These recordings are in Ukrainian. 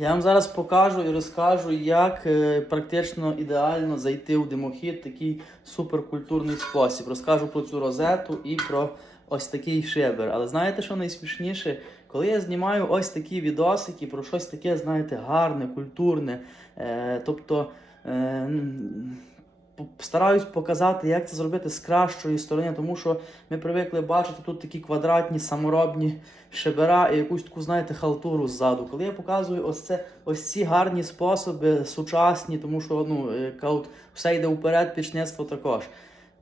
Я вам зараз покажу і розкажу, як е, практично ідеально зайти у димохід такий суперкультурний спосіб. Розкажу про цю розету і про ось такий шибер. Але знаєте, що найсмішніше? Коли я знімаю ось такі відосики про щось таке, знаєте, гарне, культурне, е, тобто. Е, Стараюсь показати, як це зробити з кращої сторони, тому що ми привикли бачити тут такі квадратні саморобні шибера і якусь таку, знаєте, халтуру ззаду. Коли я показую ось це, ось ці гарні способи, сучасні, тому що ну, е, все йде вперед, пічництво також.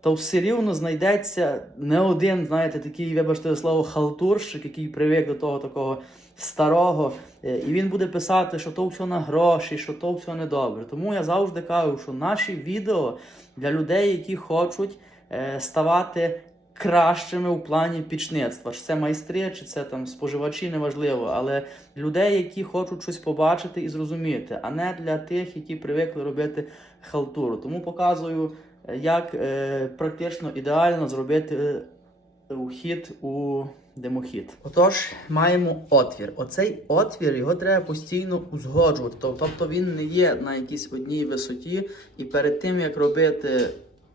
То все рівно знайдеться не один, знаєте, такий, вибачте слово, халтурщик, який привик до того такого старого. Е, І він буде писати, що то все на гроші, що то все недобре. Тому я завжди кажу, що наші відео для людей, які хочуть е, ставати кращими у плані пічництва. Чи це майстри, чи це там споживачі, неважливо. Але людей, які хочуть щось побачити і зрозуміти, а не для тих, які привикли робити халтуру. Тому показую, як е, практично ідеально зробити е, ухід у димохід. Отож, маємо отвір. Оцей отвір його треба постійно узгоджувати. Тобто він не є на якійсь одній висоті, і перед тим як робити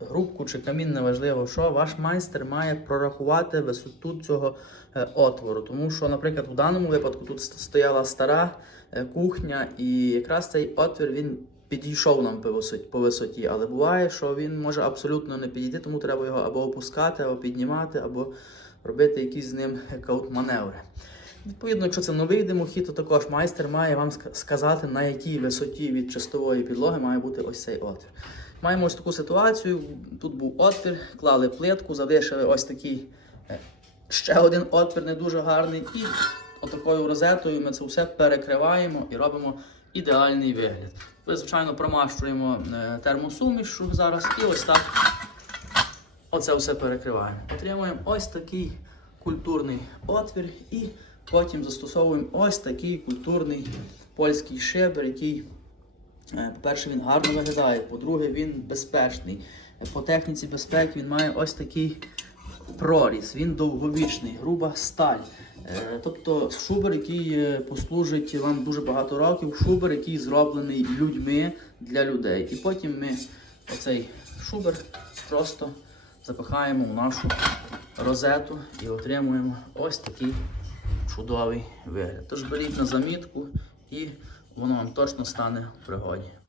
грубку чи камін, неважливо що, ваш майстер має прорахувати висоту цього е, отвору. Тому що, наприклад, у даному випадку тут стояла стара е, кухня, і якраз цей отвір він. Підійшов нам по висоті, але буває, що він може абсолютно не підійти, тому треба його або опускати, або піднімати, або робити якісь з ним каут-маневри. Відповідно, якщо це новий димохід, то також майстер має вам сказати, на якій висоті від чистової підлоги має бути ось цей отвір. Маємо ось таку ситуацію. Тут був отвір, клали плитку, залишили ось такий е, ще один отвір, не дуже гарний. І отакою розетою ми це все перекриваємо і робимо ідеальний вигляд. Ми, звичайно, промащуємо е, термосумішу зараз і ось так Оце все перекриваємо. Отримуємо ось такий культурний отвір і потім застосовуємо ось такий культурний польський шибер, який, е, по-перше, він гарно виглядає, по-друге, він безпечний. По техніці безпеки він має ось такий проріз, він довговічний, груба сталь. Е, Тобто шубер, який е, послужить вам дуже багато років, шубер, який зроблений людьми для людей. І потім ми оцей шубер просто запихаємо в нашу розету і отримуємо ось такий чудовий вигляд. Тож беріть на замітку і воно вам точно стане в пригоді.